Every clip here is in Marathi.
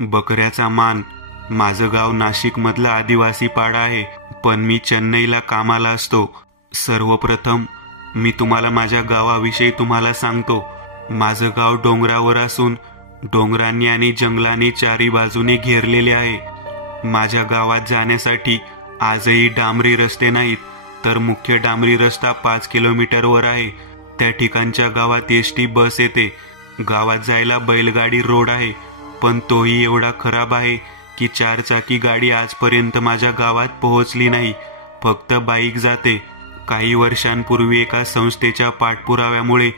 बकऱ्याचा मान. माझं गाव नाशिकमधला आदिवासी पाडा आहे, पण मी चेन्नईला कामाला असतो. सर्वप्रथम मी तुम्हाला माझ्या गावाविषयी तुम्हाला सांगतो. माझं गाव डोंगरावर असून डोंगरांनी आणि जंगलांनी चारी बाजूने घेरलेले आहे. माझ्या गावात जाण्यासाठी आजही डांबरी रस्ते नाहीत, तर मुख्य डांबरी रस्ता 5 किलोमीटरवर आहे. त्या ठिकाणच्या गावात एसटी बस येते. गावात जायला बैलगाडी रोड आहे, पण तोही एवढा खराब आहे की 4 चाकी गाडी आजपर्यंत माझ्या गावात पोहोचली नाही. फक्त बाईक जाते. काही वर्षांपूर्वी एका संस्थेच्या पाठपुराव्यामुळे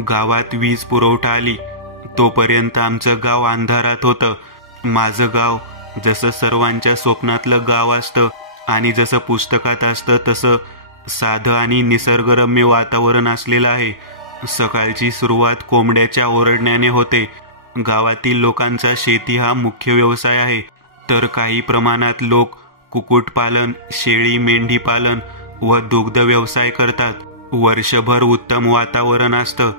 गावात वीज पुरवठा आली. तोपर्यंत आमचं गाव अंधारात होतं. माझं गाव जसं सर्वांच्या स्वप्नातलं गाव असतं आणि जसं पुस्तकात असतं तसं साधं आणि निसर्गरम्य वातावरण असलेलं आहे. सकाळची सुरुवात कोंबड्याच्या ओरडण्याने होते. गावातील लोकांचा शेती हा मुख्य व्यवसाय आहे, तर काही प्रमाणात लोक कुक्कुटपालन, शेळी मेंढी पालन व दुग्ध व्यवसाय करतात. वर्षभर उत्तम वातावरण असतं.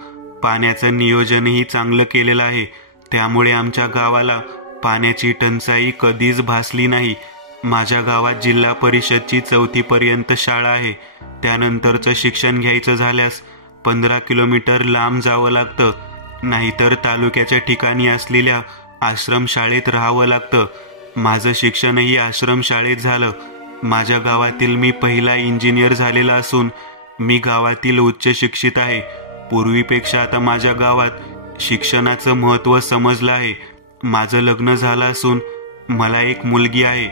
पाण्याचं नियोजनही चांगलं केलेलं आहे, त्यामुळे आमच्या गावाला पाण्याची टंचाई कधीच भासली नाही. माझ्या गावात जिल्हा परिषदची 4थी पर्यंत शाळा आहे. त्यानंतरचं शिक्षण घ्यायचं झाल्यास 15 किलोमीटर लांब जावं लागतं, नाहीतर तालुक्याच्या ठिकाणी असलेल्या आश्रमशाळेत राहावं लागतं. माझं शिक्षणही आश्रमशाळेत झालं. माझ्या गावातील मी पहिला इंजिनियर झालेला असून मी गावातील उच्च शिक्षित आहे. पूर्वीपेक्षा आता माझ्या गावात शिक्षणाचं महत्त्व समजलं आहे. माझं लग्न झालं असून मला एक मुलगी आहे.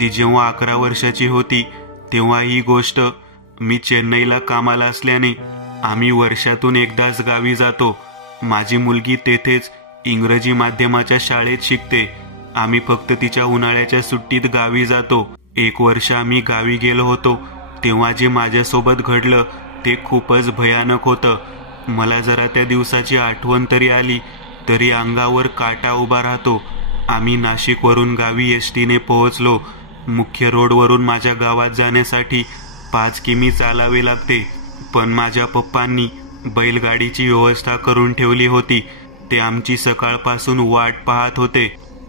ती जेव्हा 11 वर्षाची होती तेव्हा ही गोष्ट मी चेन्नईला कामाला असल्याने आम्ही वर्षातून एकदाच गावी जातो. माझी मुलगी तेथेच इंग्रजी माध्यमाच्या शाळेत शिकते. आम्ही फक्त तिच्या उन्हाळ्याच्या सुट्टीत गावी जातो. 1 वर्ष आम्ही गावी गेलो होतो तेव्हा जे माझ्यासोबत घडलं ते खूपच भयानक होतं. मला जरा त्या दिवसाची आठवण तरी आली तरी अंगावर काटा उभा राहतो. आम्ही नाशिकवरून गावी एसटीने पोहोचलो. मुख्य रोडवरून माझ्या गावात जाण्यासाठी 5 किमी चालावे लागते, पण माझ्या पप्पांनी बैलगाडीची व्यवस्था करून ठेवली होती. ते आमची सकाळपासून वाट पाहत होते.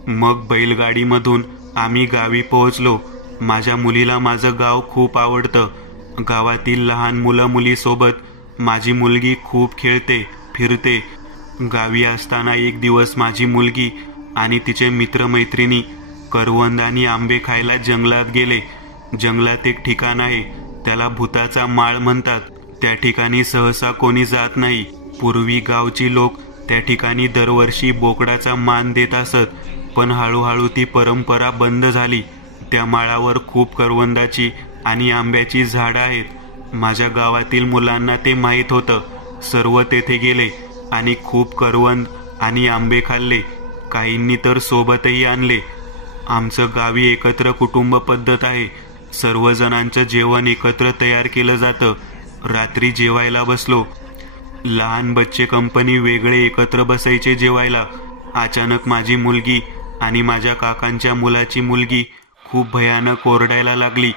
मग बैलगाडीमधून आम्ही गावी पोहोचलो. माझ्या मुलीला माझं गाव खूप आवडतं. गावातील लहान मुलं मुलीसोबत माझी मुलगी खूप खेळते फिरते. गावी असताना एक दिवस माझी मुलगी आणि तिचे मित्रमैत्रिणी करवंद आणि आंबे खायला जंगलात गेले. जंगलात एक ठिकाण आहे, त्याला भुताचा माळ म्हणतात. त्या ठिकाणी सहसा कोणी जात नाही. पूर्वी गावची लोक त्या ठिकाणी दरवर्षी बोकडाचा मान देत असत, पण हळूहळू ती परंपरा बंद झाली. त्या माळावर खूप करवंदाची आणि आंब्याची झाडं आहेत. माझ्या गावातील मुलांना ते माहीत होतं. सर्व तेथे गेले आणि खूप करवंद आणि आंबे खाल्ले. काहींनी तर सोबतही आणले. आमचं गावी एकत्र कुटुंब पद्धत आहे. सर्वजणांचं जेवण एकत्र तयार केलं जातं. रात्री जेवायला बसलो. लहान बच्चे कंपनी वेगळे एकत्र बसायचे जेवायला. अचानक माझी मुलगी आणि माझ्या काकांच्या मुलाची मुलगी खूप भयानक ओरडायला लागली.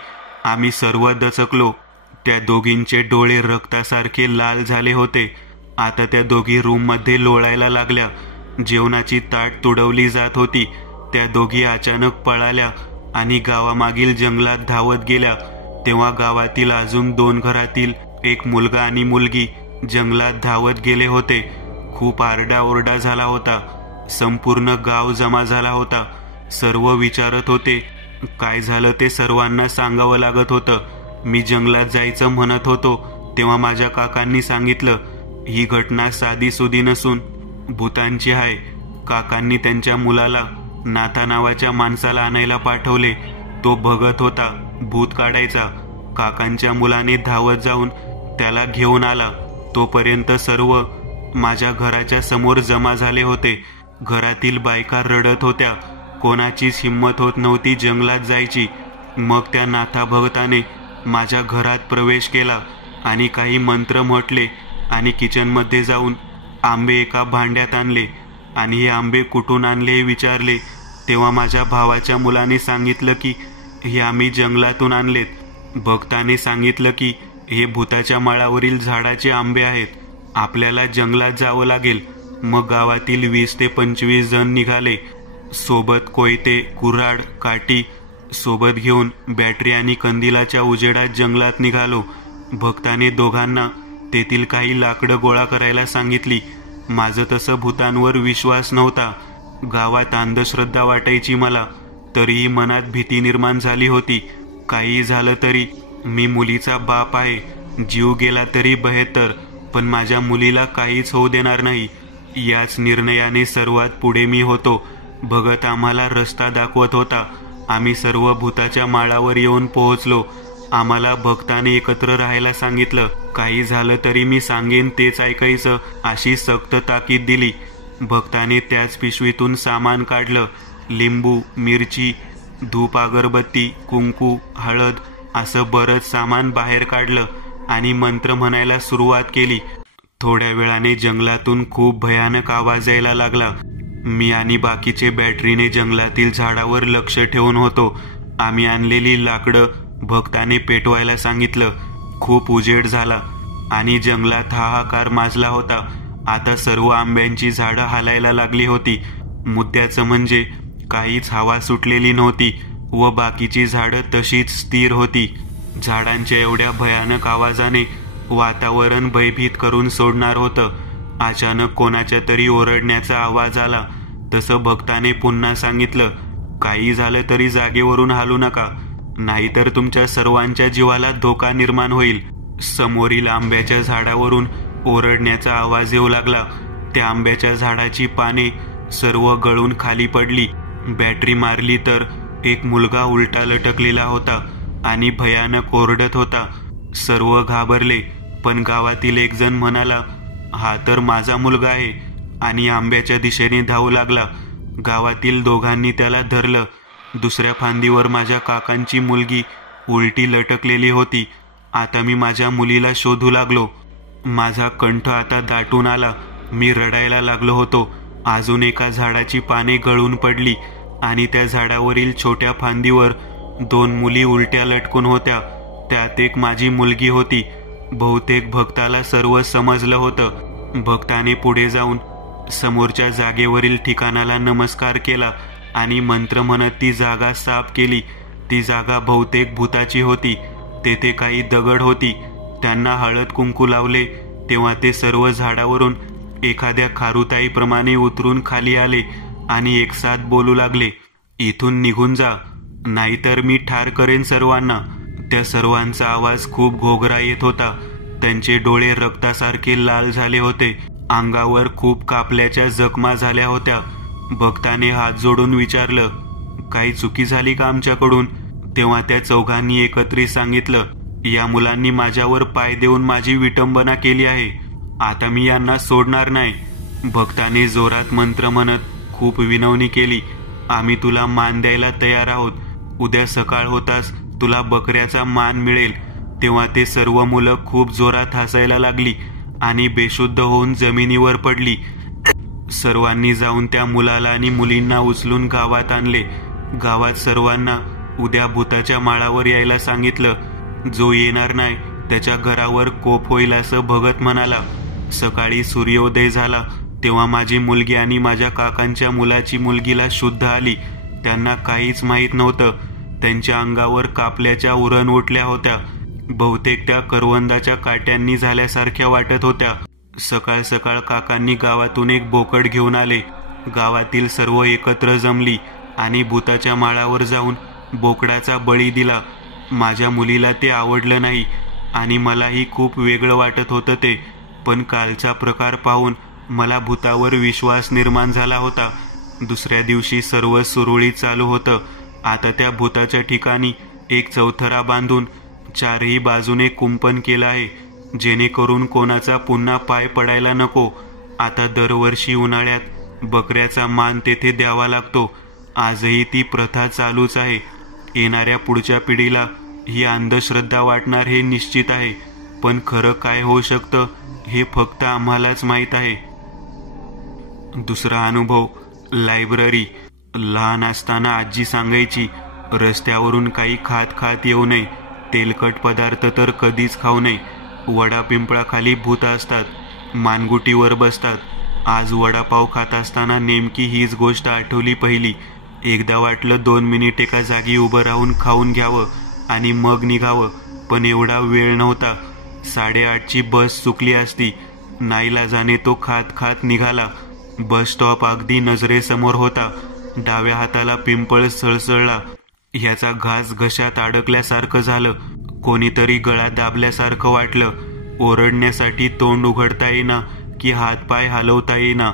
आम्ही सर्व दचकलो. त्या दोघींचे डोळे रक्तासारखे लाल झाले होते. आता त्या दोघी रूममध्ये लोळायला लागल्या. जेवणाची ताट तुडवली जात होती. त्या दोघी अचानक पळाल्या आणि गावामागील जंगलात धावत गेल्या. तेव्हा गावातील अजून 2 घरातील एक मुलगा आणि मुलगी जंगलात धावत गेले होते. खूप आरडाओरडा झाला होता. संपूर्ण गाव जमा झाला होता. सर्व विचारत होते. काय झालं ते सर्वांना सांगावं लागत होतं. मी जंगलात जायचं म्हणत होतो तेव्हा माझ्या काकांनी सांगितलं, ही घटना साधीसुधी नसून भूतांची आहे. काकांनी त्यांच्या मुलाला नाथा नावाच्या माणसाला आणायला पाठवले. तो बघत होता, भूत काढायचा. काकांच्या मुलाने धावत जाऊन त्याला घेऊन आला. तोपर्यंत सर्व माझ्या घराच्या समोर जमा झाले होते. घरातील बायका रडत होत्या. कोणाचीच हिंमत होत नव्हती जंगलात जायची. मग त्या नाथा भगताने माझ्या घरात प्रवेश केला आणि काही मंत्र म्हटले आणि किचनमध्ये जाऊन आंबे एका भांड्यात आणले आणि हे आंबे कुठून आणले हे विचारले. तेव्हा माझ्या भावाच्या मुलाने सांगितलं की हे आम्ही जंगलातून आणलेत. भक्ताने सांगितलं की हे भूताच्या माळावरील झाडाचे आंबे आहेत. आपल्याला जंगलात जावं लागेल. मग गावातील 20 ते 25 जण निघाले. सोबत कोयते, कुऱ्हाड, काठी सोबत घेऊन बॅटरी आणि कंदिलाच्या उजेडात जंगलात निघालो. भक्ताने दोघांना तेथील काही लाकडं गोळा करायला सांगितली. माझं तसं भूतांवर विश्वास नव्हता. गावात अंधश्रद्धा वाटायची मला. तरीही मनात भीती निर्माण झाली होती. काही झालं तरी मी मुलीचा बाप आहे. जीव गेला तरी बेहतर, पण माझ्या मुलीला काहीच होऊ देणार नाही. याच निर्णयाने सर्वात पुढे मी होतो. भगत आम्हाला रस्ता दाखवत होता. आम्ही सर्व भूताच्या माळावर येऊन पोहोचलो. आम्हाला भक्ताने एकत्र राहायला सांगितलं. काही झालं तरी मी सांगेन तेच ऐकायचं अशी सक्त ताकीद दिली. भक्ताने त्याच पिशवीतून सामान काढलं. लिंबू, मिरची, धूप, अगरबत्ती, कुंकू, हळद असं बरंच सामान बाहेर काढलं आणि मंत्र म्हणायला सुरुवात केली. थोड्या वेळाने जंगलातून खूप भयानक आवाज यायला लागला. मी आणि बाकीचे बॅटरीने जंगलातील झाडावर लक्ष ठेवून होतो. आम्ही आणलेली लाकडं भक्ताने पेटवायला सांगितलं. खूप उजेड झाला आणि जंगलात हाहाकार माजला होता. आता सर्व आंब्यांची झाडं हालायला लागली होती. मुद्द्याचं म्हणजे काहीच हवा सुटलेली नव्हती व बाकीची झाडं तशीच स्थिर होती. झाडांच्या एवढ्या भयानक आवाजाने वातावरण भयभीत करून सोडणार होतं. अचानक कोणाच्या तरी ओरडण्याचा आवाज आला. तसं भक्ताने पुन्हा सांगितलं, काही झालं तरी जागेवरून हालू नका, नाहीतर तुमच्या सर्वांच्या जीवाला धोका निर्माण होईल. समोरील आंब्याच्या झाडावरून ओरडण्याचा आवाज येऊ लागला. त्या आंब्याच्या झाडाची पाने सर्व गळून खाली पडली. बॅटरी मारली तर एक मुलगा उलटा लटकलेला होता आणि भयानक ओरडत होता. सर्व घाबरले, पण गावातील एक जण म्हणाला, हा तर माझा मुलगा आहे, आणि आंब्याच्या दिशेने धावू लागला. गावातील दोघांनी त्याला धरलं. दुसऱ्या फांदीवर माझ्या काकांची मुलगी उलटी लटकलेली होती. आता मी माझ्या मुलीला शोधू लागलो. माझा कंठ आता दाटून आला. मी रडायला लागलो होतो. अजून एका झाडाची पाने गळून पडली आणि त्या झाडावरील छोट्या फांदीवर 2 मुली उलट्या लटकून होत्या. त्यात एक माझी मुलगी होती. बहुतेक भक्ताला सर्व समजलं होतं. भक्ताने पुढे जाऊन समोरच्या जागेवरील ठिकाणाला नमस्कार केला आणि मंत्र म्हणत ती जागा साफ केली. ती जागा बहुतेक भूताची होती. तेथे काही दगड होती. त्यांना हळद कुंकू लावले तेव्हा ते सर्व झाडावरून एखाद्या खारुताईप्रमाणे उतरून खाली आले आणि एकसाथ बोलू लागले, इथून निघून जा, नाहीतर मी ठार करेन सर्वांना. त्या सर्वांचा आवाज खूप घोगरा येत होता. त्यांचे डोळे रक्तासारखे लाल झाले होते. अंगावर खूप कापल्याच्या जखमा झाल्या होत्या. भक्ताने हात जोडून विचारलं, काही चुकी झाली का आमच्याकडून? तेव्हा त्या चौघांनी एकत्रित सांगितलं, या मुलांनी माझ्यावर पाय देऊन माझी विटंबना केली आहे. आता मी यांना सोडणार नाही. भक्ताने जोरात मंत्र म्हणत खूप विनवणी केली, आम्ही तुला मान द्यायला तयार आहोत. उद्या सकाळ होताच तुला बकऱ्याचा मान मिळेल. तेव्हा ते सर्व मुलं खूप जोरात हसायला लागली आणि बेशुद्ध होऊन जमिनीवर पडली. सर्वांनी जाऊन त्या मुलाला आणि मुलींना उचलून गावात आणले. गावात सर्वांना उद्या भूताच्या माळावर यायला सांगितलं. जो येणार नाही त्याच्या घरावर कोप होईल असं भगत म्हणाला. सकाळी सूर्योदय झाला तेव्हा माझी मुलगी आणि माझ्या काकांच्या मुलाची मुलगीला शुद्ध आली. त्यांना काहीच माहीत नव्हतं. त्यांच्या अंगावर कापल्याच्या उरण उठल्या होत्या. बहुतेक त्या करवंदाच्या काट्यांनी झाल्यासारख्या वाटत होत्या. सकाळ सकाळ काकांनी गावातून एक बोकड घेऊन आले. गावातील सर्व एकत्र जमली आणि भूताच्या माळावर जाऊन बोकडाचा बळी दिला. माझ्या मुलीला ते आवडलं नाही आणि मलाही खूप वेगळं वाटत होतं ते. पण कालचा प्रकार पाहून मला भूतावर विश्वास निर्माण झाला होता. दुसऱ्या दिवशी सर्व सुरळीत चालू होतं. आता त्या भूताच्या ठिकाणी एक चौथरा बांधून 4ही बाजूने कुंपण केलं आहे, जेणेकरून कोणाचा पुन्हा पाय पडायला नको. आता दरवर्षी उन्हाळ्यात बकऱ्याचा मान तेथे द्यावा लागतो. आजही ती प्रथा चालूच आहे. येणाऱ्या पुढच्या पिढीला ही अंधश्रद्धा वाटणार हे निश्चित आहे, पण खरं काय होऊ शकतं हे फक्त आम्हालाच माहीत आहे. दुसरा अनुभव, लायब्ररी. लहान असताना आजी सांगायची, रस्त्यावरून काही खात येऊ नये. तेलकट पदार्थ तर कधीच खाऊ नये. वडा पिंपळाखाली भूत असतात, मानगुटीवर बसतात. आज वडापाव खात असताना नेमकी हीच गोष्ट आठवली पहिली. एकदा वाटलं 2 मिनिट एका जागी उभं राहून खाऊन घ्यावं आणि मग निघावं, पण एवढा वेळ नव्हता. 8:30ची बस चुकली असती. नाईलाजाने तो खात खात निघाला. बस स्टॉप अगदी नजरेसमोर होता. डाव्या हाताला पिंपळ सळसळला. ह्याचा घास घशात अडकल्यासारखं झालं. कोणीतरी गळा दाबल्यासारखं वाटलं. ओरडण्यासाठी तोंड उघडता येईना की हातपाय हलवता येईना.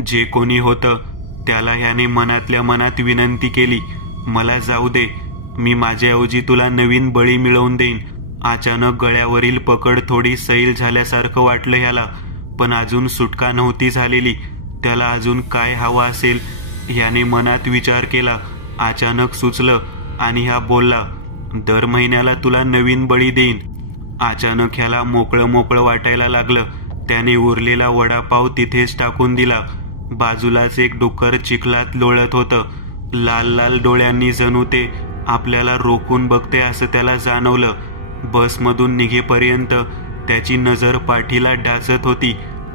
जे कोणी होतं त्याला ह्याने मनातल्या मनात विनंती केली, मला जाऊ दे, मी माझ्याऐवजी तुला नवीन बळी मिळवून देईन. अचानक गळ्यावरील पकड थोडी सैल झाल्यासारखं वाटलं ह्याला, पण अजून सुटका नव्हती झालेली. त्याला अजून काय हवं असेल ह्याने मनात विचार केला. अचानक सुचलं आणि हा बोलला, दर महिन्याला तुला नवीन बळी देईन. अचानक ह्याला मोकळं मोकळं वाटायला लागलं. त्याने उरलेला वडापाव तिथेच टाकून दिला. बाजूलाच एक डुक्कर चिखलात लोळत होतं. लाल लाल डोळ्यांनी जणू ते आपल्याला रोखून बघते असं त्याला जाणवलं. बसमधून निघेपर्यंत त्याची नजर पाठीला डाचत होती.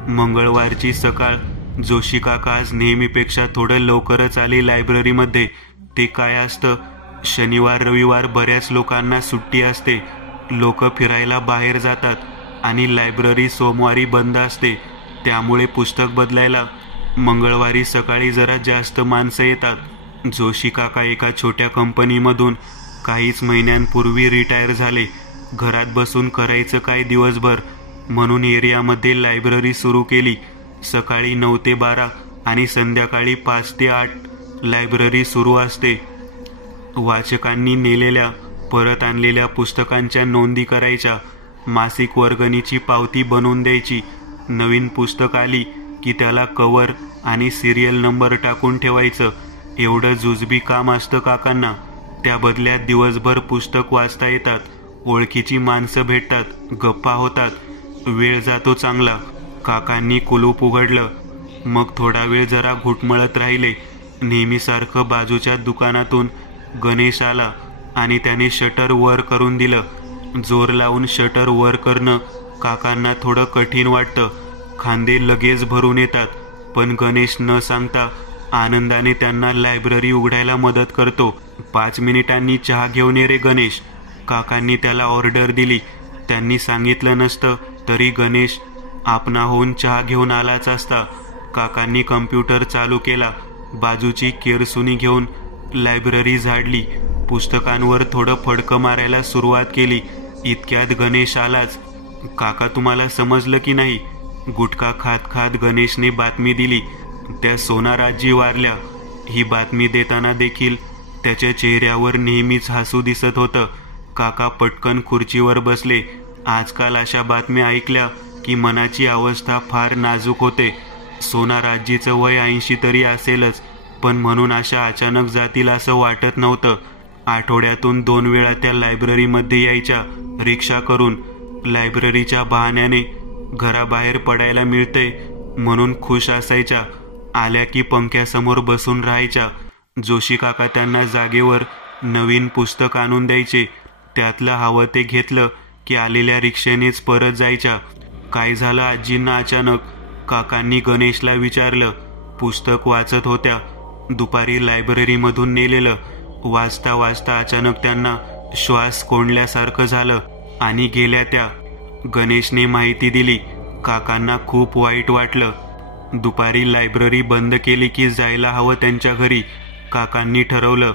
मंगळवारची सकाळ. जोशी काका आज नेहमीपेक्षा थोडं लवकरच आले लायब्ररीमध्ये. ते काय असतं, शनिवार रविवार बऱ्याच लोकांना सुट्टी असते. लोक फिरायला बाहेर जातात आणि लायब्ररी सोमवारी बंद असते. त्यामुळे पुस्तक बदलायला मंगळवारी सकाळी जरा जास्त माणसं येतात. जोशी काका एका छोट्या कंपनीमधून काहीच महिन्यांपूर्वी रिटायर झाले. घरात बसून करायचं काय दिवसभर, म्हणून एरियामध्ये लायब्ररी सुरू केली. सकाळी 9 ते 12 आणि संध्याकाळी 5 ते 8 लायब्ररी सुरू असते. वाचकांनी नेलेल्या परत आणलेल्या पुस्तकांच्या नोंदी करायच्या. मासिक वर्गणीची पावती बनवून द्यायची. नवीन पुस्तक आली की त्याला कव्हर आणि सिरियल नंबर टाकून ठेवायचं. एवढं जुजबी काम असतं काकांना. त्या बदल्यात दिवसभर पुस्तक वाचता येतात, ओळखीची माणसं भेटतात, गप्पा होतात, वेळ जातो चांगला. काकांनी कुलूप उघडलं. मग थोडा वेळ जरा घुटमळत राहिले. नेहमीसारखं बाजूच्या दुकानातून गणेश आला आणि त्याने शटर वर करून दिलं. जोर लावून शटर वर करणं काकांना थोडं कठीण वाटतं. खांदे लगेच भरून येतात, पण गणेश न सांगता आनंदाने त्यांना लायब्ररी उघडायला मदत करतो. 5 मिनिटांनी चहा घेऊन ये रे गणेश, काकांनी त्याला ऑर्डर दिली. त्यांनी सांगितलं नसतं तरी गणेश आपणाहून चहा घेऊन आलाच असता. काकांनी कम्प्युटर चालू केला. बाजूची केरसुनी घेऊन लायब्ररी झाडली. पुस्तकांवर थोडं फडकं मारायला सुरुवात केली. इतक्यात गणेश आलाच. काका, तुम्हाला समजलं की नाही? गुटखा खात खात गणेशने बातमी दिली. त्या सोनाराजी वारल्या. ही बातमी देताना देखील त्याच्या चेहऱ्यावर नेहमीच हसू दिसत होतं. काका पटकन खुर्चीवर बसले. आजकाल अशा बातम्या ऐकल्या की मनाची अवस्था फार नाजूक होते. सोनाराजीचं वय 80 तरी असेलच, पण म्हणून अशा अचानक जातील असं वाटत नव्हतं. आठवड्यातून 2 वेळा त्या लायब्ररीमध्ये यायच्या रिक्षा करून. लायब्ररीच्या बहाण्याने घराबाहेर पडायला मिळते म्हणून खुश असायच्या. आल्या की पंख्यासमोर बसून राहायच्या. जोशी काका त्यांना जागेवर नवीन पुस्तक आणून द्यायचे. त्यातलं हवं ते घेतलं की आलेल्या रिक्षेनेच परत जायच्या. काय झालं आजींना अचानक? काकांनी गणेशला विचारलं. पुस्तक वाचत होत्या. दुपारी लायब्ररीमधून नेलेलं. वाचता वाचता अचानक त्यांना श्वास कोंडल्यासारखं झालं आणि गेल्या त्या. गणेशने माहिती दिली. काकांना खूप वाईट वाटलं. दुपारी लायब्ररी बंद केली की जायला हवं त्यांच्या घरी. काकांनी ठरवलं.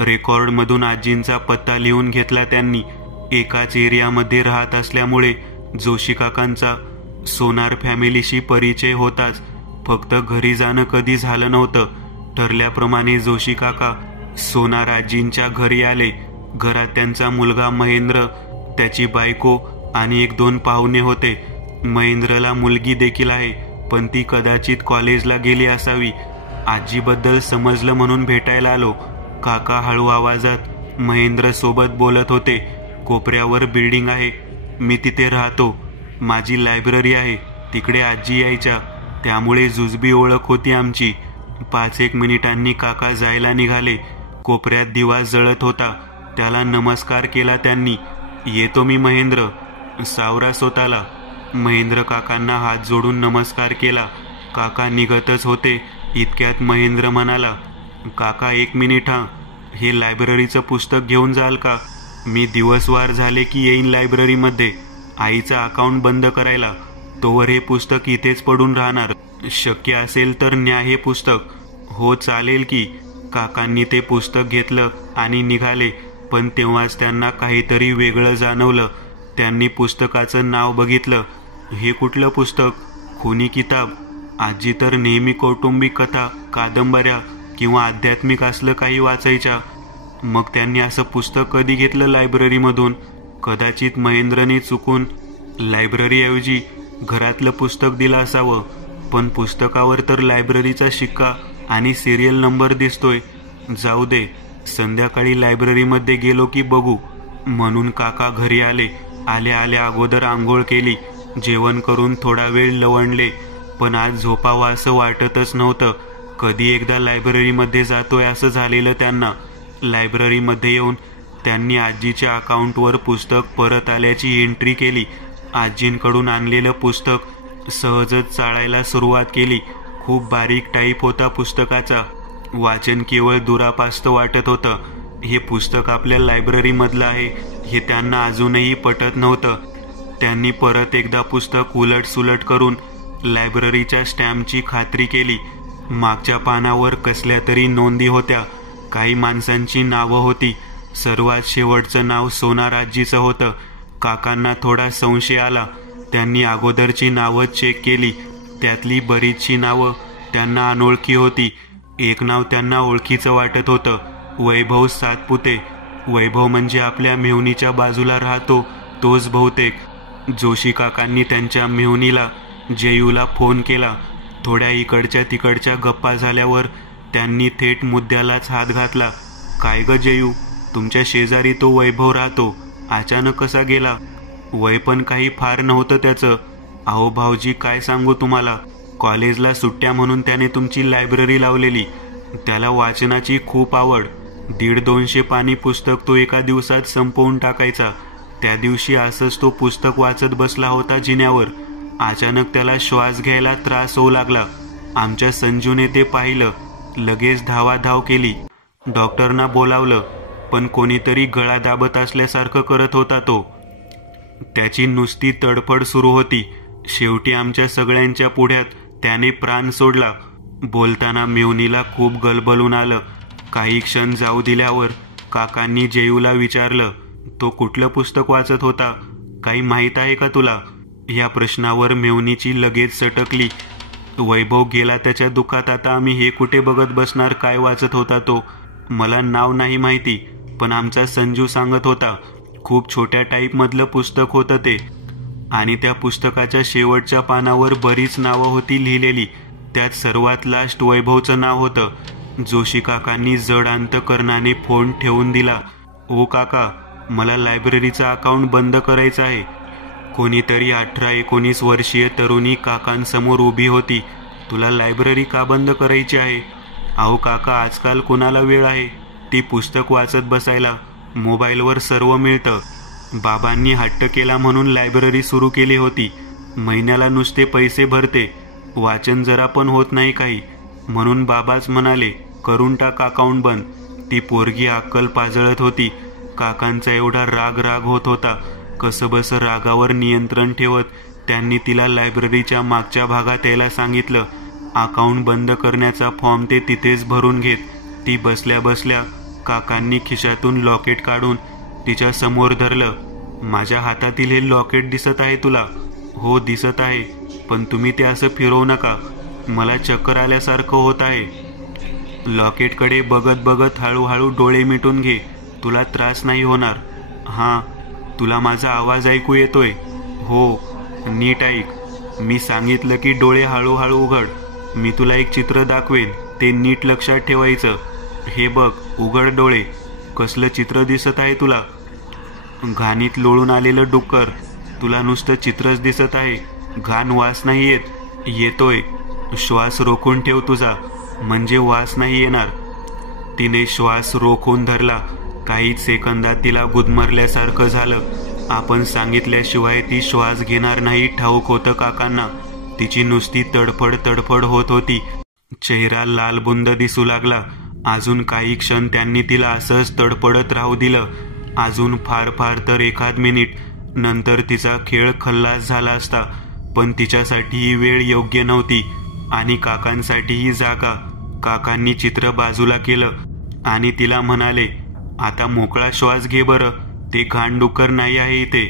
रेकॉर्डमधून आजींचा पत्ता लिहून घेतला त्यांनी. एकाच एरियामध्ये राहत असल्यामुळे जोशी काकांचा सोनार फॅमिलीशी परिचय होताच. फक्त घरी जाणं कधी झालं नव्हतं. ठरल्याप्रमाणे जोशी काका सोनार आजींच्या घरी आले. घरात त्यांचा मुलगा महेंद्र, त्याची बायको आणि 1-2 पाहुणे होते. महेंद्रला मुलगी देखील आहे, पण ती कदाचित कॉलेजला गेली असावी. आजीबद्दल समजलं म्हणून भेटायला आलो. काका हळू आवाजात महेंद्र सोबत बोलत होते. कोपऱ्यावर बिल्डिंग आहे, मी तिथे राहतो. माझी लायब्ररी आहे, तिकडे आजी यायच्या, त्यामुळे जुजबी ओळख होती आमची. 5-1 मिनिटांनी काका जायला निघाले. कोपऱ्यात दिवा जळत होता. त्याला नमस्कार केला त्यांनी. येतो मी महेंद्र, सावरा स्वतःला. महेंद्र काकांना हात जोडून नमस्कार केला. काका निघतच होते इतक्यात महेंद्र म्हणाला, काका 1 मिनिट हा, हे लायब्ररीचं पुस्तक घेऊन जाल का? मी दिवसवार झाले की येईन लायब्ररीमध्ये आईचा अकाउंट बंद करायला. तोवर हे पुस्तक इथेच पडून राहणार. शक्य असेल तर न्या हे पुस्तक. हो चालेल की. काकांनी ते पुस्तक घेतलं आणि निघाले. पण तेव्हाच त्यांना काहीतरी वेगळं जाणवलं. त्यांनी पुस्तकाचं नाव बघितलं. हे कुठलं पुस्तक? खुनी किताब. आजी तर नेहमी कौटुंबिक कथा, कादंबऱ्या किंवा आध्यात्मिक असलं काही वाचायच्या. मग त्यांनी असं पुस्तक कधी घेतलं लायब्ररीमधून? कदाचित महेंद्रने चुकून लायब्ररीऐवजी घरातलं पुस्तक दिलं असावं. पण पुस्तकावर तर लायब्ररीचा शिक्का आणि सिरियल नंबर दिसतोय. जाऊ दे, संध्याकाळी लायब्ररीमध्ये गेलो की बघू. म्हणून काका घरी आले. आल्या अगोदर आंघोळ केली. जेवण करून थोडा वेळ लवणले. पण आज झोपावं असं वाटतच नव्हतं. कधी एकदा लायब्ररीमध्ये जातोय असं झालेलं त्यांना. लायब्ररीमध्ये येऊन त्यांनी आजीच्या अकाउंटवर पुस्तक परत आल्याची एंट्री केली. आजींकडून आणलेलं पुस्तक सहजच चाळायला सुरुवात केली. खूप बारीक टाईप होता पुस्तकाचा. वाचन केवळ दुरापास्त वाटत होतं. हे पुस्तक आपल्या लायब्ररीमधलं आहे हे त्यांना अजूनही पटत नव्हतं. त्यांनी परत एकदा पुस्तक उलटसुलट करून लायब्ररीच्या स्टॅम्पची खात्री केली. मागच्या पानावर कसल्या तरी नोंदी होत्या. काही माणसांची नावं होती. सर्वात शेवटचं नाव सोनार आजीचं होतं. काकांना थोडा संशय आला. त्यांनी अगोदरची नावं चेक केली. त्यातली बरीचशी नावं त्यांना अनोळखी होती. एक नाव त्यांना ओळखीचं वाटत होतं. वैभव सातपुते. वैभव म्हणजे आपल्या मेहुणीच्या बाजूला राहतो तोच बहुतेक. जोशी काकांनी त्यांच्या मेहुणीला जयूला फोन केला. थोड्या इकडच्या तिकडच्या गप्पा झाल्यावर त्यांनी थेट मुद्द्यालाच हात घातला. काय ग जयू, तुमच्या शेजारी तो वैभव राहतो, अचानक कसा गेला? वय पण काही फार नव्हतं त्याचं. अहो भाऊजी, काय सांगू तुम्हाला, कॉलेजला सुट्ट्या म्हणून त्याने तुमची लायब्ररी लावलेली. त्याला वाचनाची खूप आवड. 150-200 पानी पुस्तक तो एका दिवसात संपवून टाकायचा. त्या दिवशी असंच तो पुस्तक वाचत बसला होता जिन्यावर. अचानक त्याला श्वास घ्यायला त्रास होऊ लागला. आमच्या संजूने ते पाहिलं. लगेच धावाधाव केली. डॉक्टरना बोलावलं. पण कोणीतरी गळा दाबत असल्यासारखं करत होता तो. त्याची नुसती तडफड सुरू होती. शेवटी आमच्या सगळ्यांच्या पुढ्यात त्याने प्राण सोडला. बोलताना मेहुणीला खूप गलबलून आलं. काही क्षण जाऊ दिल्यावर काकांनी जयूला विचारलं, तो कुठलं पुस्तक वाचत होता? काही माहीत आहे का तुला? या प्रश्नावर मेहुणीची लगेच सटकली. वैभव गेला त्याच्या दुःखात. आता आम्ही हे कुठे बघत बसणार? काय वाचत होता तो? मला नाव नाही माहिती, पण आमचा संजू सांगत होता. खूप छोट्या टाईपमधलं पुस्तक होतं ते. आणि त्या पुस्तकाच्या शेवटच्या पानावर बरीच नावं होती लिहिलेली. त्यात सर्वात लास्ट वैभवचं नाव होतं. जोशी काकांनी जड अंतकरणाने फोन ठेवून दिला. ओ काका, मला लायब्ररीचं अकाउंट बंद करायचं आहे. कोणीतरी 18-19 वर्षीय तरुणी काकांसमोर उभी होती. तुला लायब्ररी का बंद करायची आहे? अहो काका, आजकाल कोणाला वेळ आहे ती पुस्तक वाचत बसायला? मोबाईलवर सर्व मिळतं. बाबांनी हट्ट केला म्हणून लायब्ररी सुरू केली होती. महिन्याला नुसते पैसे भरते, वाचन जरा पण होत नाही काही. म्हणून बाबाच म्हणाले, करून टाक अकाउंट बंद. ती पोरगी अक्कल पाजळत होती. काकांचा एवढा राग होत होता. कसंबसं रागावर नियंत्रण ठेवत त्यांनी तिला लायब्ररीच्या मागच्या भागात यायला सांगितलं. अकाउंट बंद करण्याचा फॉर्म ते तिथेच भरून घेत. ती बसल्या बसल्या काकांनी खिशातून लॉकेट काढून तिच्या समोर धरलं. माझ्या हातातील हे लॉकेट दिसत आहे तुला? हो दिसत आहे, पण तुम्ही ते असं फिरवू नका, मला चक्कर आल्यासारखं होत आहे. लॉकेटकडे बघत बघत हळूहळू डोळे मिटून घे, तुला त्रास नाही होणार. हां, तुला माझा आवाज ऐकू येतोय? हो, नीट ऐक. मी सांगितलं की डोळे हळूहळू उघड. मी तुला एक चित्र दाखवेन, ते नीट लक्षात ठेवायचं. हे बघ, उघड डोळे. कसलं चित्र दिसत आहे तुला? घाणीत लोळून आलेलं डुक्कर. तुला नुसतं चित्रच दिसत आहे, घाण वास नाही येत? येतोय. श्वास रोखून ठेव तुझा, म्हणजे वास नाही येणार. तिने श्वास रोखून धरला. काही सेकंदात तिला गुदमरल्यासारखं झालं. आपण सांगितल्याशिवाय ती श्वास घेणार नाही ठाऊक होतं काकांना. तिची नुसती तडफड तडफड होत होती. चेहरा लालबुंद दिसू लागला. अजून काही क्षण त्यांनी तिला असंच तडफडत राहू दिलं. अजून फार फार तर एखाद मिनिट. नंतर तिचा खेळ खल्लास झाला असता. पण तिच्यासाठी ही वेळ योग्य नव्हती आणि काकांसाठी ही जागा. काकांनी चित्र बाजूला केलं आणि तिला म्हणाले, आता मोकळा श्वास घे बरं, ते घाणडुक्कर नाही आहे इथे.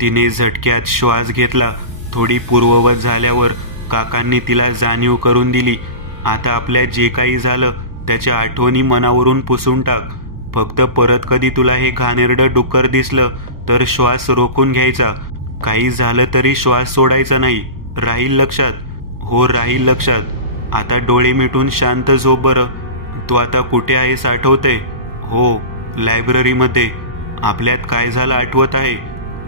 तिने झटक्यात श्वास घेतला. थोडी पूर्ववत झाल्यावर काकांनी तिला जाणीव करून दिली, आता आपल्या जे काही झालं त्याच्या आठवणी मनावरून पुसून टाक. फक्त परत कधी तुला हे घाणेरडं डुक्कर दिसलं तर श्वास रोखून घ्यायचा. काही झालं तरी श्वास सोडायचा नाही. राहील लक्षात? हो, राहील लक्षात. आता डोळे मिटून शांत झोप बरं. तू आता कुठे आहेस आठवते? हो, लायब्ररीमध्ये. आपल्यात काय झालं आठवत आहे?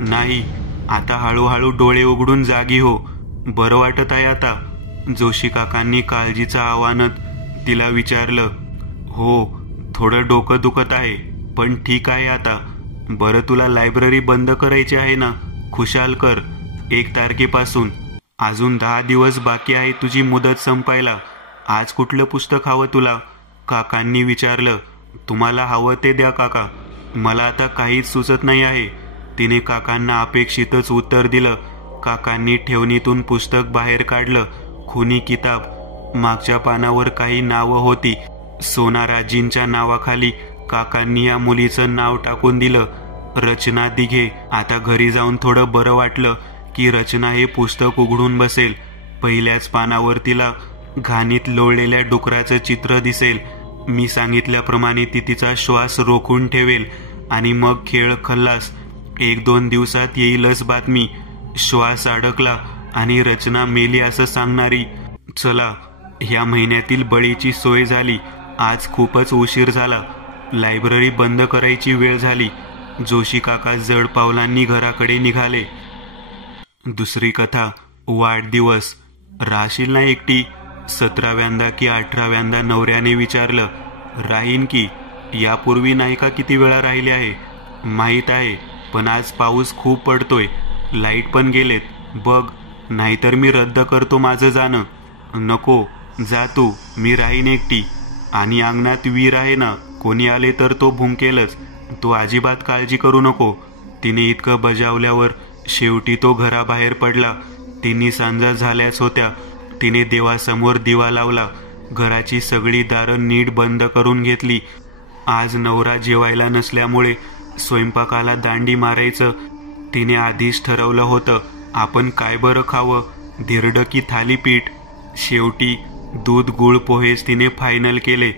नाही. आता हळूहळू डोळे उघडून जागी हो. बरं वाटत आहे आता? जोशी काकांनी काळजीचं आव्हानात तिला विचारलं. हो, थोडं डोकं दुखत आहे, पण ठीक आहे आता. बरं, तुला लायब्ररी बंद करायची आहे ना? खुशाल कर. 1 तारखेपासून. अजून 10 दिवस बाकी आहे तुझी मुदत संपायला. आज कुठलं पुस्तक हवं तुला? काकांनी विचारलं. तुम्हाला हवं ते द्या काका, मला आता काहीच सुचत नाही आहे. तिने काकांना अपेक्षितच उत्तर दिलं. काकांनी ठेवणीतून पुस्तक बाहेर काढलं. खुनी किताब. मागच्या पानावर काही नावं होती. सोनाराजींच्या नावाखाली काकांनी या मुलीचं नाव टाकून दिलं, रचना दिघे. आता घरी जाऊन थोडं बरं वाटलं की रचना हे पुस्तक उघडून बसेल. पहिल्याच पानावर तिला घाणीत लोळलेल्या डुकराचं चित्र दिसेल. मी सांगितल्याप्रमाणे ती तिचा श्वास रोखून ठेवेल आणि मग खेळ खल्लास. 1-2 दिवसात येईलच बातमी. श्वास अडकला आणि रचना मेली असं सांगणारी. चला, ह्या महिन्यातील बळीची सोय झाली. आज खूपच उशीर झाला. लायब्ररी बंद करायची वेळ झाली. जोशी काका जड पावलांनी घराकडे निघाले. दुसरी कथा, वाढदिवस. राहशील ना एकटी? 17व्यांदा की 18व्यांदा नवऱ्याने विचारलं. राहीन की. यापूर्वी नाही का किती वेळा राहिले आहे? माहीत आहे, पण आज पाऊस खूप पडतोय. लाईट पण गेलेत बघ. नाहीतर मी रद्द करतो माझं जाणं. नको, जा तू. मी राहीन एकटी. आणि अंगणात वीर आहे ना, कोणी आले तर तो भुंकेलच. तू अजिबात काळजी करू नको. तिने इतकं बजावल्यावर शेवटी तो घराबाहेर पडला. 3 सांजा झाल्याच होत्या. तिने देवासमोर दिवा लावला. घराची सगळी दारं नीट बंद करून घेतली. आज नवरा जेवायला नसल्यामुळे स्वयंपाकाला दांडी मारायचं तिने आधीच ठरवलं होतं. आपण काय बरं खावं, धिरडं की थालीपीठ? शेवटी दूध गुळ पोहेच तिने फायनल केले.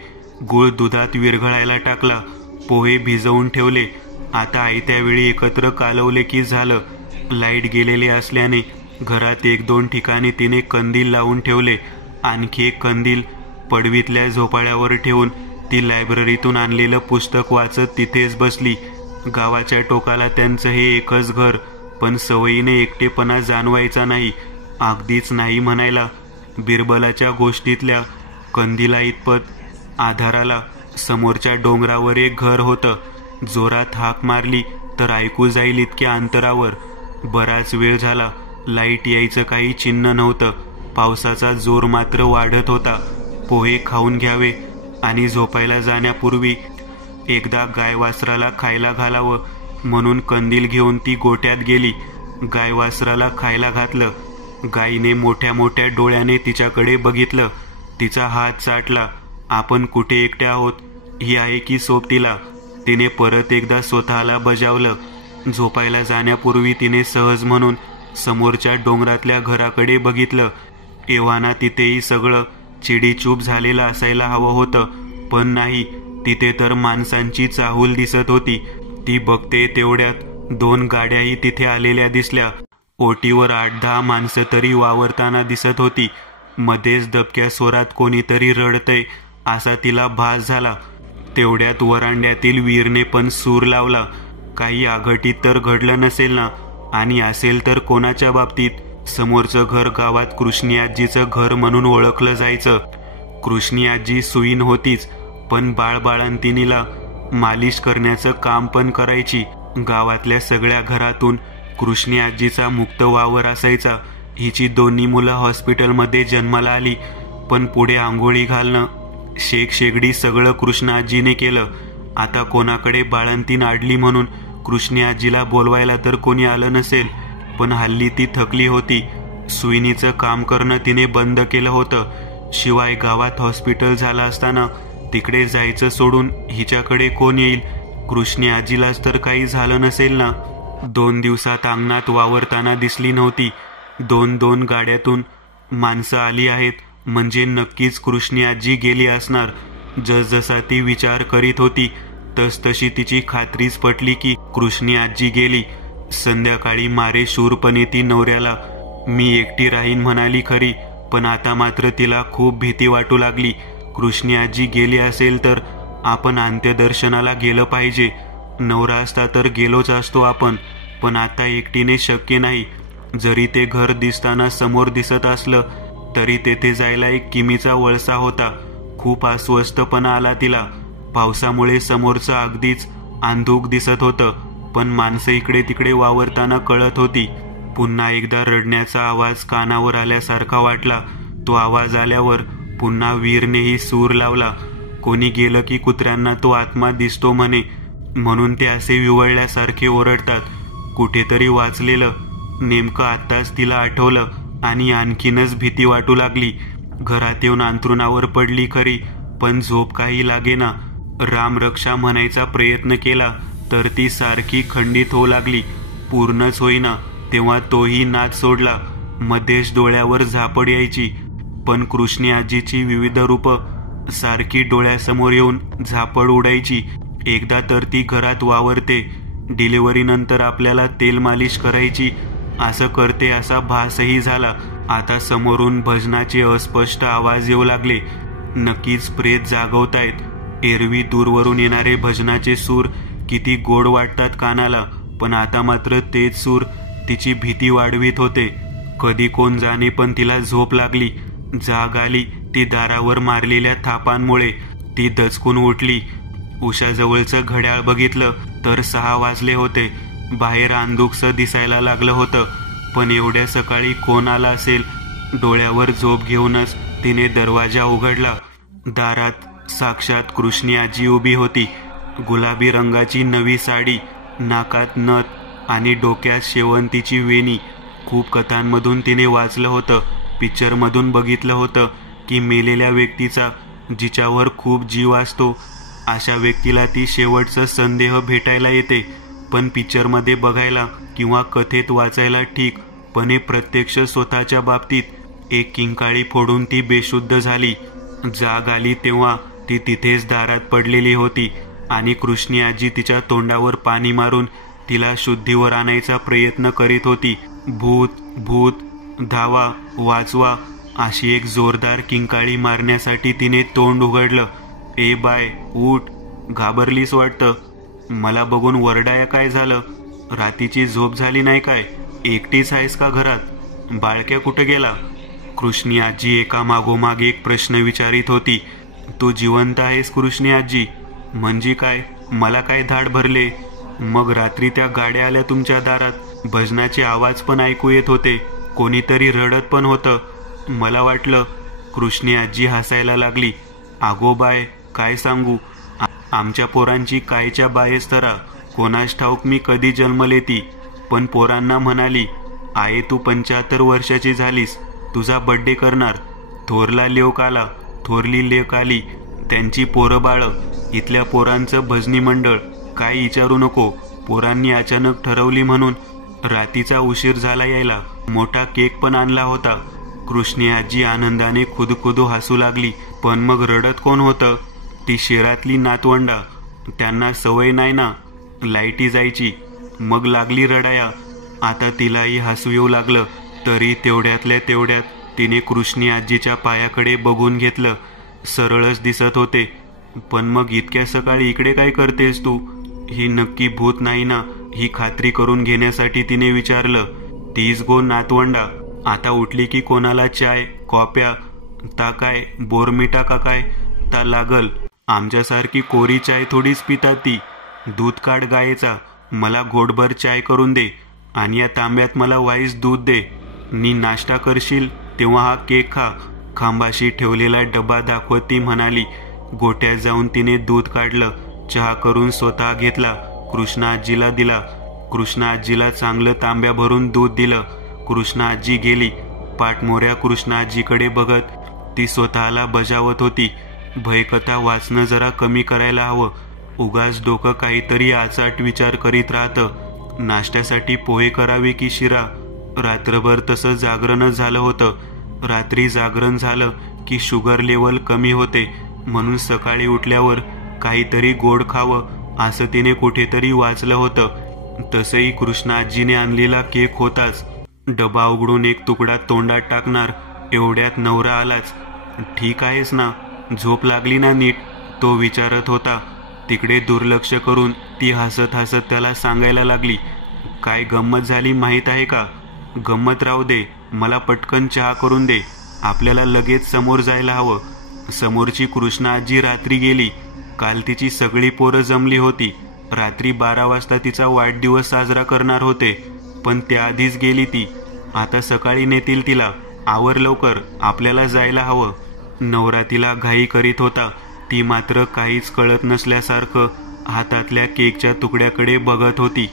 गुळ दुधात विरघळायला टाकला. पोहे भिजवून ठेवले. आता आयत्या वेळी एकत्र कालवले की झालं. लाईट गेलेले असल्याने घरात 1-2 ठिकाणी तिने कंदील लावून ठेवले. आणखी एक कंदील पडवीतल्या झोपाळ्यावर ठेवून ती लायब्ररीतून आणलेलं पुस्तक वाचत तिथेच बसली. गावाच्या टोकाला त्यांचं हे एकच घर, पण सवयीने एकटेपणा जाणवायचा नाही. अगदीच नाही म्हणायला. बिरबलाच्या गोष्टीतल्या कंदिला इतपत आधाराला समोरच्या डोंगरावर एक घर होतं. जोरात हाक मारली तर ऐकू जाईल इतक्या अंतरावर. बराच वेळ झाला. लाईट यायचं काही चिन्ह नव्हतं. पावसाचा जोर मात्र वाढत होता. पोहे खाऊन घ्यावे आणि झोपायला जाण्यापूर्वी एकदा गाय वासराला खायला घालावं म्हणून कंदील घेऊन ती गोठ्यात गेली. गाय वासराला खायला घातलं. गायीने मोठ्या मोठ्या डोळ्याने तिच्याकडे बघितलं. तिचा हात चाटला. आपण कुठे एकटे आहोत, ही आहे की सोबतीला? तिने परत एकदा स्वतःला बजावलं. झोपायला जाण्यापूर्वी तिने सहज म्हणून समोरच्या डोंगरातल्या घराकडे बघितलं. एव्हाना तिथेही सगळं चिडीचूप झालेलं असायला हवं होतं, पण नाही. तिथे तर माणसांची चाहूल दिसत होती. ती बघते तेवढ्यात 2 गाड्याही तिथे आलेल्या दिसल्या. ओटीवर 8-10 माणसं तरी वावरताना दिसत होती. मध्येच दबक्या स्वरात कोणीतरी रडतंय असा तिला भास झाला. तेवढ्यात वरांड्यातील वीरने पण सूर लावला. काही आघटित तर घडलं नसेल ना? आणि असेल तर कोणाच्या बाबतीत? समोरचं घर गावात कृष्णी आजीचं घर म्हणून ओळखलं जायचं. कृष्णी आजी सुईण होतीच, पण बाळबाळंतिनीला मालिश करण्याचं काम पण करायची. गावातल्या सगळ्या घरातून कृष्णी आजीचा मुक्त वावर असायचा. हिची दोन्ही मुलं हॉस्पिटलमध्ये जन्माला आली, पण पुढे आंघोळी घालणं, शेगडी सगळं कृष्ण आजीने केलं. आता कोणाकडे बाळंतीण आडली म्हणून कृष्णी आजीला बोलवायला तर कोणी आलं नसेल, पण हल्ली ती थकली होती. सुईणीचं काम करणं तिने बंद केलं होतं. शिवाय गावात हॉस्पिटल झालं असताना तिकडे जायचं सोडून हिच्याकडे कोण येईल? कृष्णी आजीलाच तर काही झालं नसेल ना. 2 दिवसात अंगणात वावरताना दिसली नव्हती. 2 गाड्यातून माणसं आली आहेत, म्हणजे नक्कीच कृष्णी आजी गेली असणार. जसजसा ती विचार करीत होती तसतशी तिची खात्रीच पटली की कृष्णी आजी गेली. संध्याकाळी मारे शूरपणे ती नवऱ्याला मी एकटी राहीन म्हणाली खरी, पण आता मात्र तिला खूप भीती वाटू लागली. कृष्णी आजी गेली असेल तर आपण अंत्यदर्शनाला गेलं पाहिजे. नवरा असता तर गेलोच असतो आपण, पण आता एकटीने शक्य नाही. जरी ते घर दिसताना समोर दिसत असलं तरी तेथे जायला 1 किमीचा वळसा होता. खूप अस्वस्थपणा आला तिला. पावसामुळे समोरचं अगदीच अंधुक दिसत होतं, पण माणसं इकडे तिकडे वावरताना कळत होती. पुन्हा एकदा रडण्याचा आवाज कानावर आल्यासारखा वाटला. तो आवाज आल्यावर पुन्हा वीरनेही सूर लावला. कोणी गेलं की कुत्र्यांना तो आत्मा दिसतो म्हणे, म्हणून ते असे विवळल्यासारखे ओरडतात. कुठेतरी वाचलेलं नेमकं आत्ताच तिला आठवलं आणि आणखीनच भीती वाटू लागली. घरात येऊन अंथरुणावर पडली खरी, पण झोप काही लागेना. रामरक्षा म्हणायचा प्रयत्न केला तर ती सारखी खंडित होऊ लागली. पूर्णच होईना. तेव्हा तोही नाद सोडला. मध्येच डोळ्यावर झापड यायची, पण कृष्णी आजीची विविध रूपं सारखी डोळ्यासमोर येऊन झापड उडायची. एकदा तर ती घरात वावरते, डिलिव्हरीनंतर आपल्याला तेल मालिश करायची असं करते असा भासही झाला. आता समोरून भजनाचे अस्पष्ट आवाज येऊ लागले. नक्कीच प्रेत जागवतायत. एरवी दूरवरून येणारे भजनाचे सूर किती गोड वाटतात कानाला, पण आता मात्र तेच सूर तिची भीती वाढवित होते. कधी कोण जाणे, पण तिला झोप लागली. जाग आली ती दारावर मारलेल्या थापांमुळे. ती दचकून उठली. उशाजवळचं घड्याळ बघितलं तर 6 वाजले होते. बाहेर अंधुकसं दिसायला लागलं होतं, पण एवढ्या सकाळी कोण आला असेल? डोळ्यावर झोप घेऊनच तिने दरवाजा उघडला. दारात साक्षात कृष्णी आजी उभी होती. गुलाबी रंगाची नवी साडी, नाकात नथ आणि डोक्यात शेवंतीची वेणी. खूप कथांमधून तिने वाचलं होतं, पिक्चरमधून बघितलं होतं की मेलेल्या व्यक्तीचा जिच्यावर खूप जीव असतो अशा व्यक्तीला ती शेवटचं संदेह भेटायला येते. पण पिक्चरमध्ये बघायला किंवा कथेत वाचायला ठीक, पण हे प्रत्यक्ष स्वतःच्या बाबतीत. एक किंकाळी फोडून ती बेशुद्ध झाली. जाग आली तेव्हा ती तिथेच दारात पडलेली होती आणि कृष्णी आजी तिच्या तोंडावर पाणी मारून तिला शुद्धीवर आणायचा प्रयत्न करीत होती. भूत भूत, धावा, वाचवा अशी एक जोरदार किंकाळी मारण्यासाठी तिने तोंड उघडलं. ए बाय, उठ, घाबरलीस वाटतं. मला बघून वरडाया काय झालं? रातीची झोप झाली नाही काय? एकटीच आहेस का घरात? बाळक्या कुठं गेला? कृष्णी आजी एका मागोमाग एक प्रश्न विचारित होती. तू जिवंत आहेस कृष्णी आजी? म्हणजे काय? मला काय धाड भरले? मग रात्री त्या गाड्या आल्या तुमच्या दारात, भजनाचे आवाज पण ऐकू येत होते, कोणीतरी रडत पण होतं. मला वाटलं. कृष्णी आजी हसायला लागली. आगो बाय, काय सांगू, आमच्या पोरांची कायच्या बायच तरा. कोणास ठाऊक मी कधी जन्मले ती. पण पोरांना म्हणाली, आहे तू 75 वर्षाची झालीस, तुझा बड्डे करणार. थोरला लेक आला, थोरली लेक आली, त्यांची पोरं बाळं, इथल्या पोरांचं भजनी मंडळ, काय विचारू नको. पोरांनी अचानक ठरवली म्हणून रातीचा उशीर झाला यायला. मोठा केक पण आणला होता. कृष्णी आजी आनंदाने खुदखुदू हसू लागली. पण मग रडत कोण होतं? ती शेरातली नातवंडा. त्यांना सवय नाही ना लाईटी जायची. मग लागली रडाया. आता तिलाही हसू येऊ लागलं. तरी तेवढ्यातल्या तेवढ्यात तिने कृष्णी आजीच्या पायाकडे बघून घेतलं. सरळच दिसत होते. पण मग इतक्या सकाळी इकडे काय करतेस तू? ही नक्की भूत नाही ना, ही खात्री करून घेण्यासाठी तिने विचारलं. तीच गो नातवंडा. आता उठली की कोणाला चाय, कॉप्या, ता काय बोरमिटा का काय ता लागल. आमच्यासारखी कोरी चाय थोडीच पितात ती. दूध काढ गायचा, मला घोटभर चाय करून दे आणि या तांब्यात मला वाईस दूध दे. नी नाश्ता करशील तेव्हा हा केक खा. खांबाशी ठेवलेला डबा दाखवत ती म्हणाली. गोठ्यात जाऊन तिने दूध काढलं, चहा करून स्वतः घेतला, कृष्णा आजीला दिला. कृष्णा आजीला चांगलं तांब्या भरून दूध दिलं. कृष्णा आजी गेली. पाठमोऱ्या कृष्णा आजीकडे बघत ती स्वतःला बजावत होती. भयकथा वाचणं जरा कमी करायला हवं. उगाच डोकं काहीतरी आचाट विचार करीत राहतं. नाश्त्यासाठी पोहे करावे की शिरा? रात्रभर तसं जागरणच झालं होतं. रात्री जागरण झालं की शुगर लेवल कमी होते, म्हणून सकाळी उठल्यावर काहीतरी गोड खावं असं तिने कुठेतरी वाचलं होतं. तसंही कृष्णा आजीने आणलेला केक होताच. डबा उघडून एक तुकडा तोंडात टाकणार एवढ्यात नवरा आलाच. ठीक आहेस ना? झोप लागली ना नीट? तो विचारत होता. तिकडे दुर्लक्ष करून ती हसत हसत त्याला सांगायला लागली. काय गंमत झाली माहीत आहे का? गंमत राहू दे, मला पटकन चहा करून दे. आपल्याला लगेच समोर जायला हवं. समोरची कृष्णा आजी रात्री गेली. काल तिची सगळी पोरं जमली होती. रात्री 12 वाजता तिचा वाढदिवस साजरा करणार होते, पण त्याआधीच गेली ती. आता सकाळी नेतील तिला. आवर लवकर, आपल्याला जायला हवं. नवरा तिला घाई करीत होता. ती मात्र काहीच कळत नसल्यासारखं हातातल्या केकच्या तुकड्याकडे बघत होती.